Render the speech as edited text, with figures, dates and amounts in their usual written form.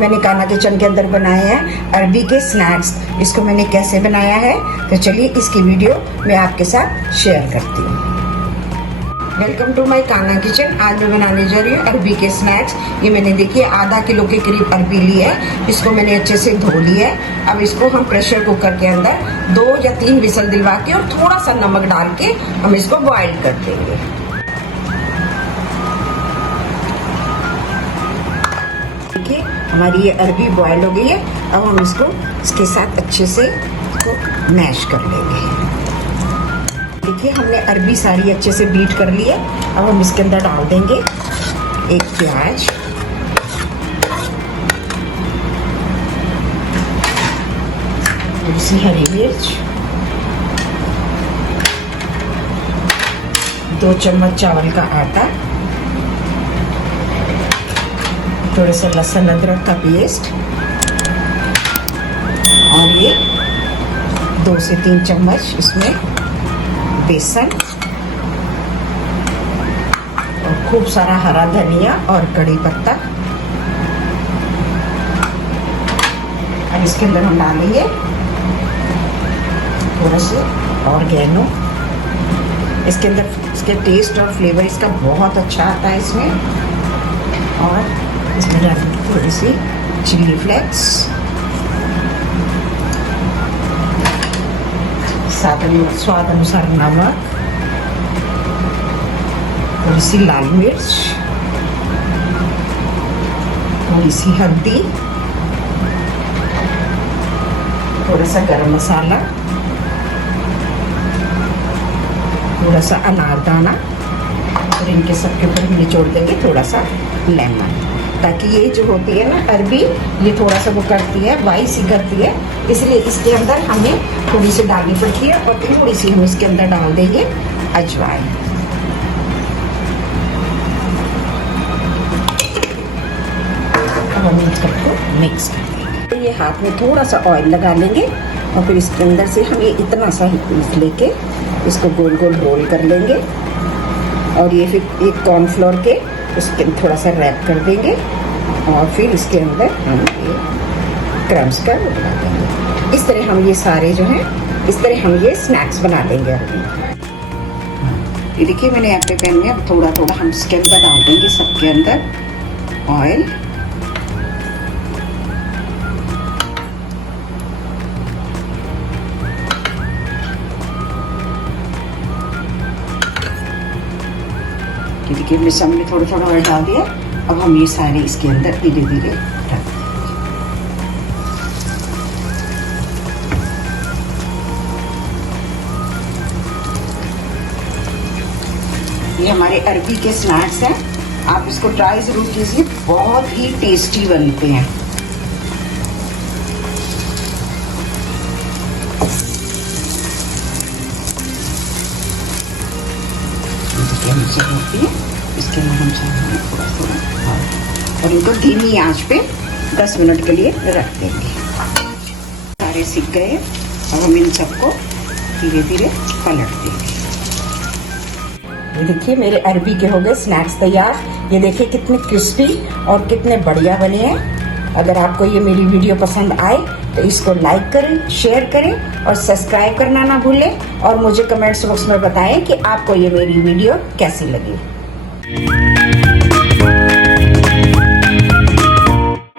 मैंने कान्हा किचन के अंदर बनाए हैं अरबी के स्नैक्स। इसको मैंने कैसे बनाया है तो चलिए इसकी वीडियो मैं आपके साथ शेयर करती हूँ। Welcome to my Kanha kitchen. आज मैं बनाने जा रही हूँ अरबी के स्नैक्स। ये मैंने देखिए आधा किलो के करीब अरबी ली है। इसको मैंने अच्छे से धो लिया है। अब इसको हम प्रेशर कुकर के अंदर 2 या 3 विसल दिलवा के और थोड़ा सा नमक डाल के हम इसको बॉईल कर देंगे। देखिए हमारी ये अरबी बॉईल हो गई है। अब हम इसको इसके साथ अच्छे से इसको मैश कर लेंगे। देखिए हमने अरबी सारी अच्छे से बीट कर ली है। अब हम इसके अंदर डाल देंगे 1 प्याज, थोड़ी सी हरी मिर्च, 2 चम्मच चावल का आटा, थोड़ा सा लहसुन अदरक का पेस्ट और ये 2 से 3 चम्मच इसमें बेसन और खूब सारा हरा धनिया और कड़ी पत्ता। अब इसके अंदर हम डालेंगे थोड़ा सा ऑर्गेनो। इसके अंदर इसके टेस्ट और फ्लेवर इसका बहुत अच्छा आता है इसमें। और इसमें डालेंगे थोड़ी सी चिली फ्लेक्स, स्वाद अनुसार नमक, थोड़ी सी लाल मिर्च, थोड़ी सी हल्दी, थोड़ा सा गरम मसाला, थोड़ा सा अनारदाना और इनके सबके ऊपर हम निचोड़ देंगे थोड़ा सा लेमन, ताकि ये जो होती है ना अरबी ये थोड़ा सा वो करती है वाई सी करती है, इसलिए इसके अंदर हमें थोड़ी सी डालनी पड़ती है। और थोड़ी सी हम इसके अंदर डाल देंगे अजवाइन। अब हम इसको मिक्स कर देंगे। ये हाथ में थोड़ा सा ऑयल लगा लेंगे और फिर इसके अंदर से हम ये इतना सा ही लेके इसको गोल गोल रोल कर लेंगे और ये फिर एक कॉर्नफ्लोर के इसके थोड़ा सा रैप कर देंगे और फिर इसके अंदर हम ये क्रम्स का लगा देंगे। इस तरह हम ये सारे जो हैं इस तरह हम ये स्नैक्स बना लेंगे अरबी। ये देखिए मैंने यहाँ पे पैन में अब थोड़ा थोड़ा हम इसके अंदर डाल देंगे सबके अंदर ऑयल। देखिए हमने सब में थोड़ा थोड़ा ऑयल डाल दिया। अब हम ये सारे इसके अंदर धीरे धीरे डाल देंगे। ये हमारे अरबी के स्नैक्स हैं। आप इसको ट्राई जरूर कीजिए, बहुत ही टेस्टी बनते हैं। होती है इसके अंदर हम थोड़ा थोड़ा और इनको धीमी आंच पे 10 मिनट के लिए रख देंगे। सारे सीख गए। अब हम इन सबको धीरे धीरे पलट देंगे। ये देखिए मेरे अरबी के हो गए स्नैक्स तैयार। ये देखिए कितने क्रिस्पी और कितने बढ़िया बने हैं। अगर आपको ये मेरी वीडियो पसंद आए तो इसको लाइक करें, शेयर करें और सब्सक्राइब करना ना भूलें और मुझे कमेंट्स बॉक्स में बताएं कि आपको ये मेरी वीडियो कैसी लगी।